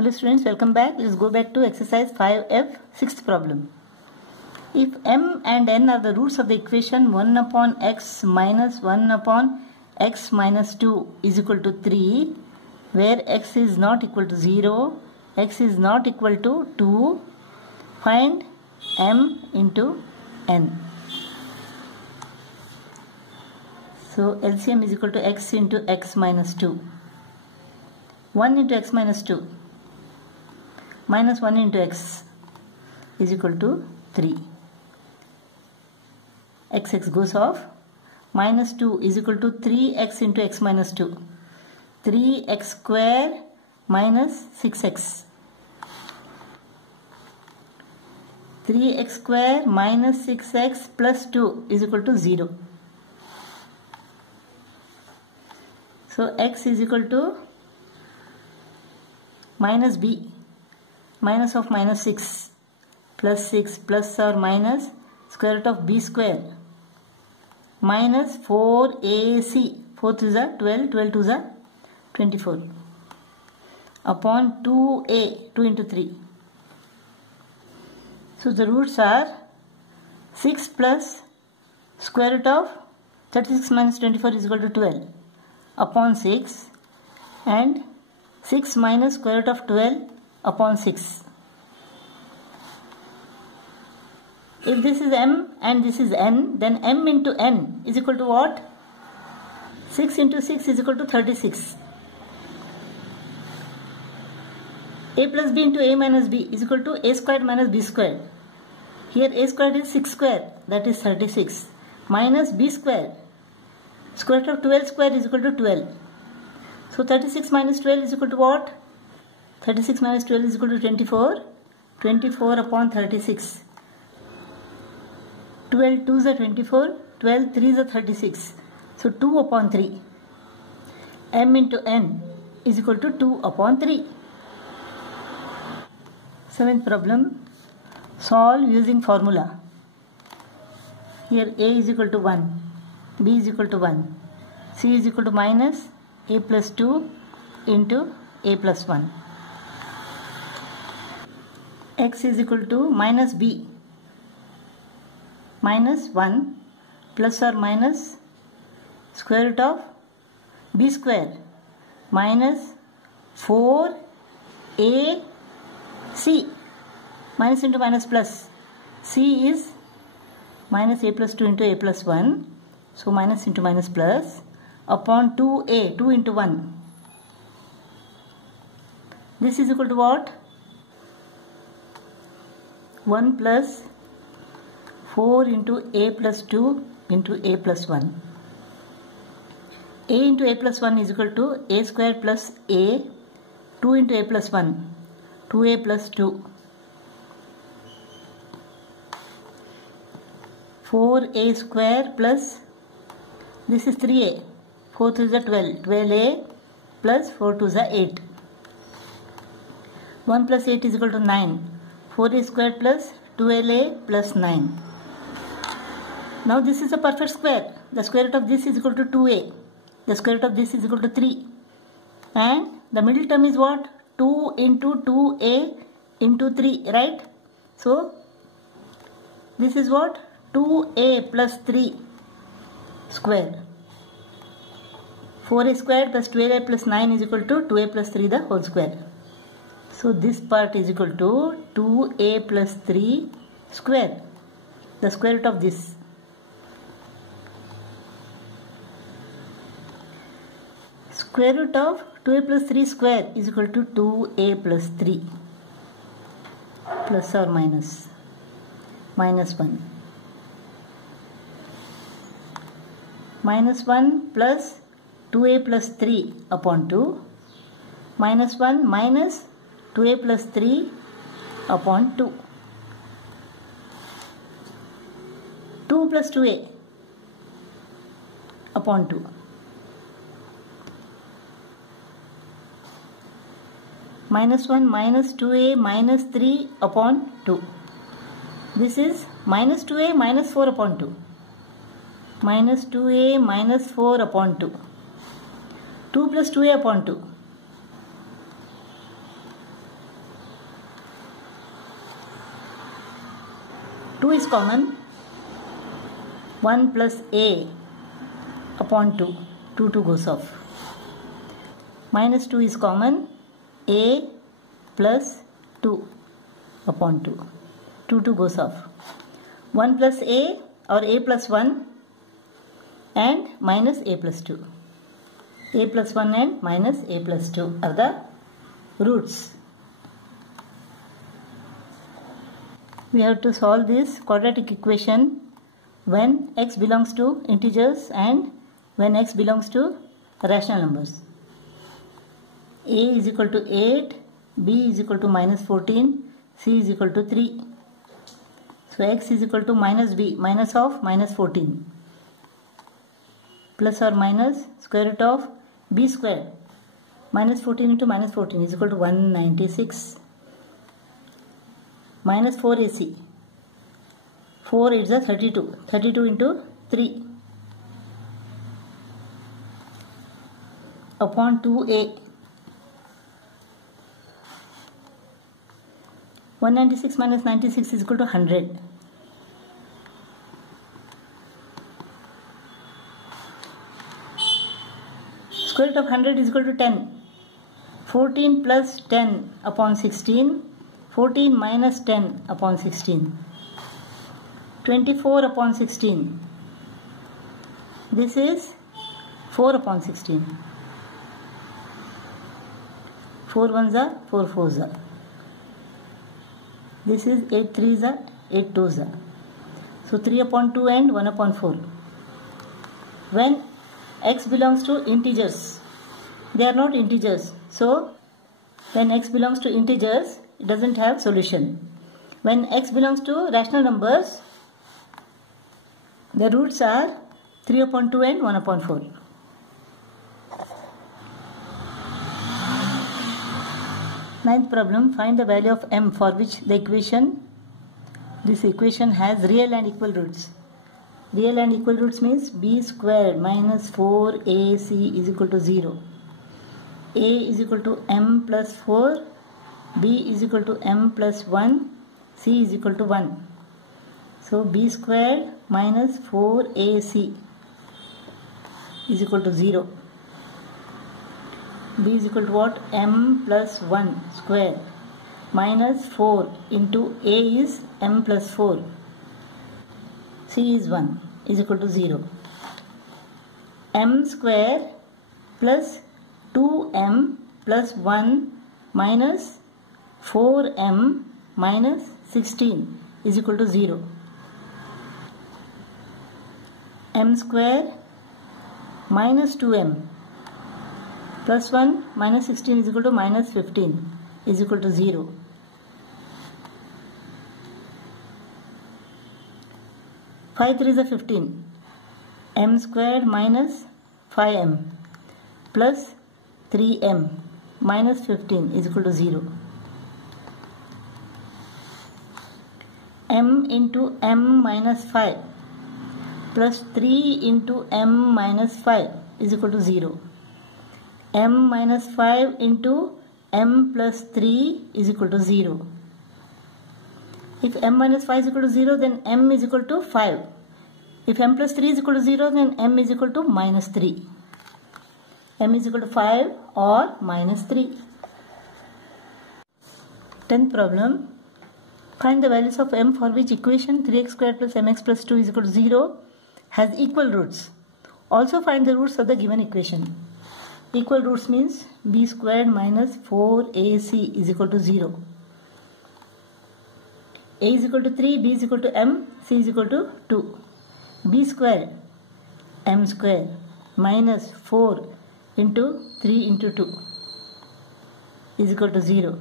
Hello students, welcome back. Let's go back to exercise 5F, sixth problem. If m and n are the roots of the equation 1 upon x minus 1 upon x minus 2 is equal to 3, where x is not equal to 0, x is not equal to 2, find m into n. So LCM is equal to x into x minus 2. 1 into x minus 2 minus 1 into x is equal to 3. X goes off. Minus 2 is equal to 3x into x minus 2. 3x square minus 6x. 3x square minus 6x plus 2 is equal to 0. So x is equal to minus b, minus of minus 6 plus 6 plus or minus square root of b square minus 4ac, 4 to the 12, 12 to the 24 upon 2a, 2 into 3. So the roots are 6 plus square root of 36 minus 24 is equal to 12 upon 6 and 6 minus square root of 12 upon 6. If this is m and this is n, then m into n is equal to what? 6 into 6 is equal to 36. A plus b into a minus b is equal to a squared minus b squared. Here a squared is 6 square, that is 36, minus b square. Square root of 12 square is equal to 12. So 36 minus 12 is equal to what? 36 minus 12 is equal to 24. 24 upon 36. 12 2 is 24. 12 3 is 36. So 2 upon 3. M into n is equal to 2 upon 3. Seventh problem. Solve using formula. Here a is equal to 1. B is equal to 1. C is equal to minus a plus 2 into a plus 1. X is equal to minus b minus 1 plus or minus square root of b square minus 4ac, minus into minus plus. C is minus a plus 2 into a plus 1. So minus into minus plus upon 2a, 2 into 1. This is equal to what? 1 plus 4 into a plus 2 into a plus 1. A into a plus 1 is equal to a square plus a, 2 into a plus 1, 2a plus 2. 4a square plus, this is 3a, 4 to the 12, 12a plus 4 to the 8. 1 plus 8 is equal to 9. 4a square plus 12a plus 9. Now this is a perfect square. The square root of this is equal to 2a. The square root of this is equal to 3. And the middle term is what? 2 into 2a into 3, right? So this is what? 2a plus 3 square. 4a squared plus 12a plus 9 is equal to 2a plus 3 the whole square. So this part is equal to 2a plus 3 square. The square root of this. Square root of 2a plus 3 square is equal to 2a plus 3 plus or minus 1. Minus 1 plus 2a plus 3 upon 2 minus 1 minus 2a plus 3 upon 2. 2 plus 2a upon 2. Minus 1 minus 2a minus 3 upon 2. This is minus 2a minus 4 upon 2. Minus 2a minus 4 upon 2. 2 plus 2a upon 2. 2 is common. 1 plus a upon 2. 2 goes off. Minus 2 is common. A plus 2 upon 2. 2 goes off. 1 plus a or a plus 1 and minus a plus 2. A plus 1 and minus a plus 2 are the roots. We have to solve this quadratic equation when x belongs to integers and when x belongs to rational numbers. A is equal to 8, b is equal to minus 14, c is equal to 3. So x is equal to minus b, minus of minus 14, plus or minus square root of b square. Minus 14 into minus 14 is equal to 196. Minus 4ac. 4 is a 32. 32 into 3 upon 2a. 196 minus 96 is equal to 100. Square root of 100 is equal to 10. 14 plus 10 upon 16. 14 minus 10 upon 16. 24 upon 16. This is 4 upon 16. 4 ones are 4 fours are. This is 8 threes are 8 twos are. So 3 upon 2 and 1 upon 4. When x belongs to integers, they are not integers. So when x belongs to integers, it doesn't have solution. When x belongs to rational numbers, the roots are 3 upon 2 and 1 upon 4. Ninth problem, find the value of m for which this equation has real and equal roots. Real and equal roots means b squared minus 4ac is equal to 0. A is equal to m plus 4, b is equal to m plus 1, c is equal to 1. So b squared minus 4ac is equal to 0. B is equal to what? M plus 1 square minus 4 into A is m plus 4. C is 1 is equal to 0. M square plus 2m plus 1 minus 4m minus 16 is equal to 0. M square minus 2m plus 1 minus 16 is equal to minus 15 is equal to 0. Five 3 is a 15. M squared minus 5m plus 3m minus 15 is equal to 0. M into m minus 5 plus 3 into m minus 5 is equal to 0. M minus 5 into m plus 3 is equal to 0. If m minus 5 is equal to 0, then m is equal to 5. If m plus 3 is equal to 0, then m is equal to minus 3. M is equal to 5 or minus 3. 10th problem. Find the values of m for which equation 3x squared plus mx plus 2 is equal to 0 has equal roots. Also find the roots of the given equation. Equal roots means b squared minus 4ac is equal to 0. A is equal to 3, b is equal to m, c is equal to 2. B squared m squared minus 4 into 3 into 2 is equal to 0.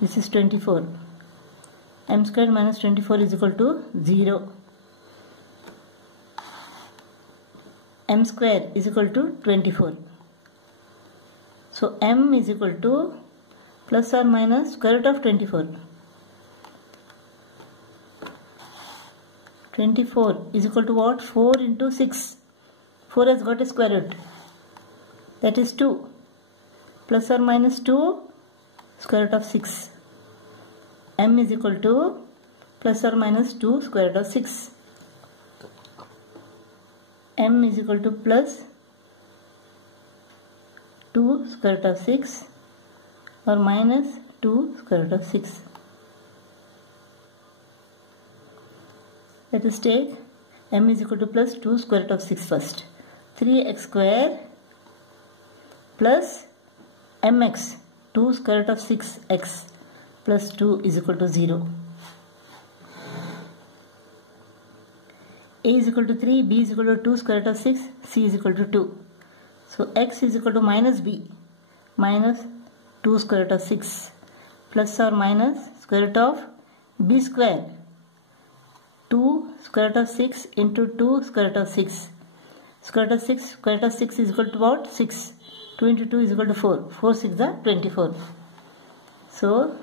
This is 24. M squared minus 24 is equal to 0. M square is equal to 24. So m is equal to plus or minus square root of 24. 24 is equal to what? 4 into 6. 4 has got a square root. That is 2. Plus or minus 2 square root of 6. M is equal to plus or minus 2 square root of 6. M is equal to plus 2 square root of 6 or minus 2 square root of 6. Let us take M is equal to plus 2 square root of 6 first. 3x square plus mx 2 square root of 6x plus 2 is equal to 0. A is equal to 3, B is equal to 2 square root of 6, C is equal to 2. So x is equal to minus b minus 2 square root of 6 plus or minus square root of b square. 2 square root of 6 into 2 square root of 6. Square root of 6, square root of 6 is equal to what? 6. 2 into 2 is equal to 4. 4 6 are 24. So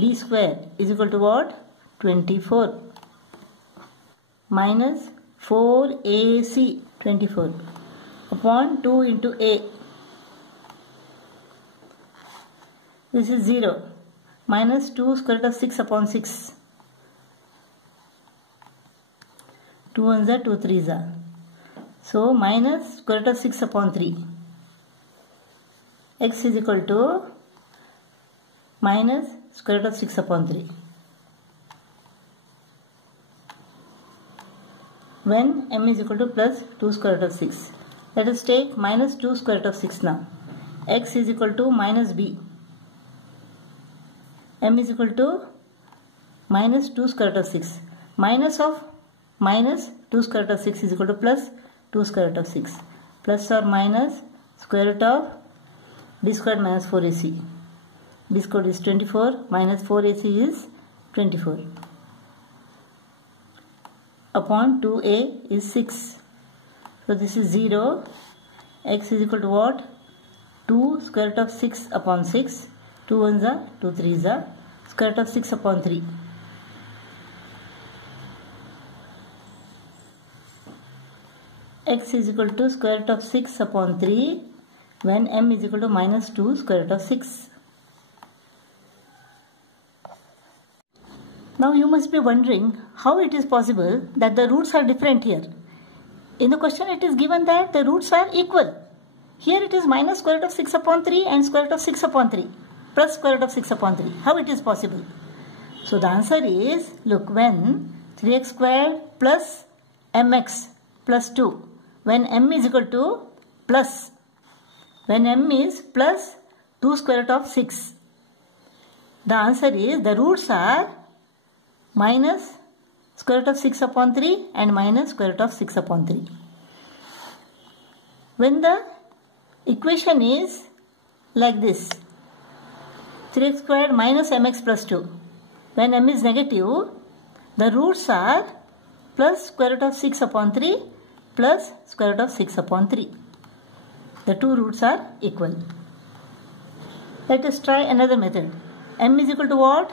b square is equal to what? 24. Minus 4ac 24 upon 2 into a. This is 0. Minus 2 square root of 6 upon 6. 2 1s are 2 3s are. So minus square root of 6 upon 3. X is equal to minus square root of 6 upon 3. When m is equal to plus 2 square root of 6. Let us take minus 2 square root of 6 now. X is equal to minus b. M is equal to minus 2 square root of 6. Minus of minus 2 square root of 6 is equal to plus 2 square root of 6. Plus or minus square root of b squared minus 4ac. b squared is 24 minus 4ac is 24. Upon 2a is 6. So this is 0. X is equal to what? 2 square root of 6 upon 6. 2 1s are 2 3s are. Square root of 6 upon 3. X is equal to square root of 6 upon 3 when m is equal to minus 2 square root of 6. Now you must be wondering how it is possible that the roots are different here. In the question it is given that the roots are equal. Here it is minus square root of 6 upon 3 and square root of 6 upon 3 plus square root of 6 upon 3. How it is possible? So the answer is, look, when 3x squared plus mx plus 2, when m is equal to plus, when m is plus 2 square root of 6, the answer is the roots are minus square root of 6 upon 3 and minus square root of 6 upon 3. When the equation is like this, 3x squared minus mx plus 2, when m is negative, the roots are plus square root of 6 upon 3 plus square root of 6 upon 3. The two roots are equal. Let us try another method. M is equal to what?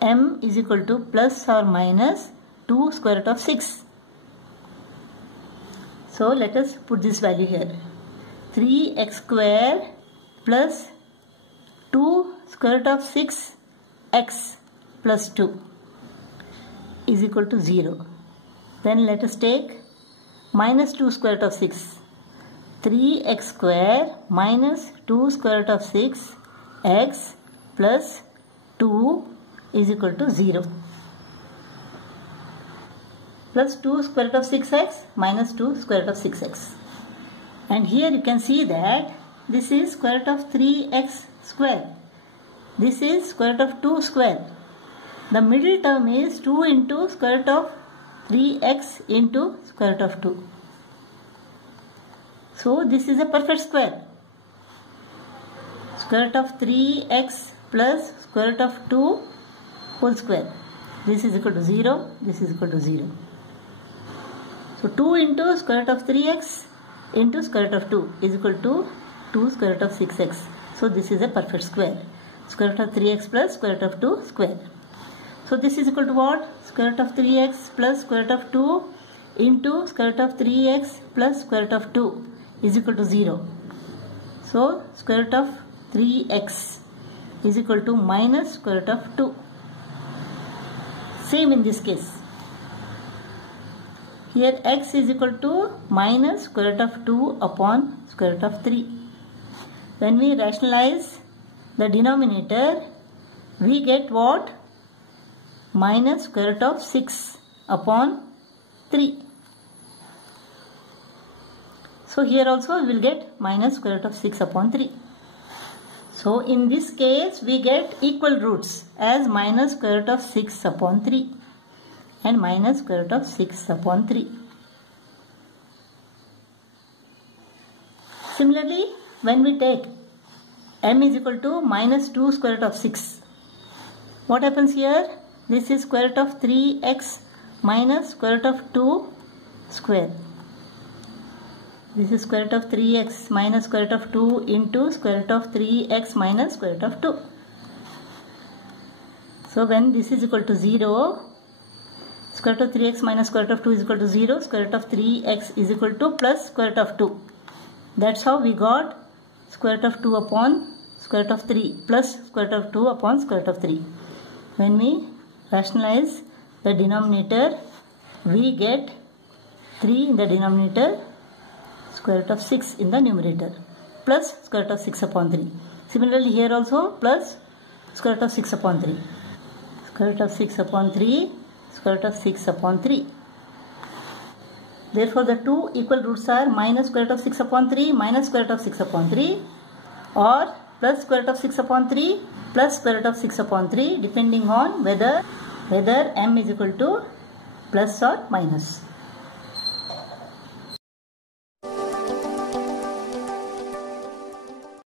M is equal to plus or minus 2 square root of 6. So let us put this value here. 3x square plus 2 square root of 6x plus 2 is equal to 0. Then let us take minus 2 square root of 6. 3x square minus 2 square root of 6x plus 2 is equal to 0. Plus 2 square root of 6x minus 2 square root of 6x. And here you can see that this is square root of 3x square. This is square root of 2 square. The middle term is 2 into square root of 3x into square root of 2. So this is a perfect square. Square root of 3x plus square root of 2 whole square. This is equal to 0. This is equal to 0. So 2 into square root of 3x into square root of 2 is equal to 2 square root of 6x. So this is a perfect square. Square root of 3x plus square root of 2 square. So this is equal to what? Square root of 3x plus square root of 2 into square root of 3x plus square root of 2 is equal to 0. So square root of 3x is equal to minus square root of 2. Same in this case. Here x is equal to minus square root of 2 upon square root of 3. When we rationalize the denominator, we get what? Minus square root of 6 upon 3. So here also we will get minus square root of 6 upon 3. So in this case we get equal roots as minus square root of 6 upon 3 and minus square root of 6 upon 3. Similarly, when we take m is equal to minus 2 square root of 6, what happens here? This is square root of 3x minus square root of 2 square. This is square root of 3x minus square root of 2 into square root of 3x minus square root of 2. So when this is equal to 0, square root of 3x minus square root of 2 is equal to 0, square root of 3x is equal to plus square root of 2. That's how we got square root of 2 upon square root of 3 plus square root of 2 upon square root of 3. When we rationalize the denominator, we get 3 in the denominator, square root of 6 in the numerator, plus square root of 6 upon 3. Similarly here also plus square root of 6 upon 3. Square root of 6 upon 3, square root of 6 upon 3. Therefore the two equal roots are minus square root of 6 upon 3 minus square root of 6 upon 3, or plus square root of 6 upon 3 plus square root of 6 upon 3, depending on whether m is equal to plus or minus.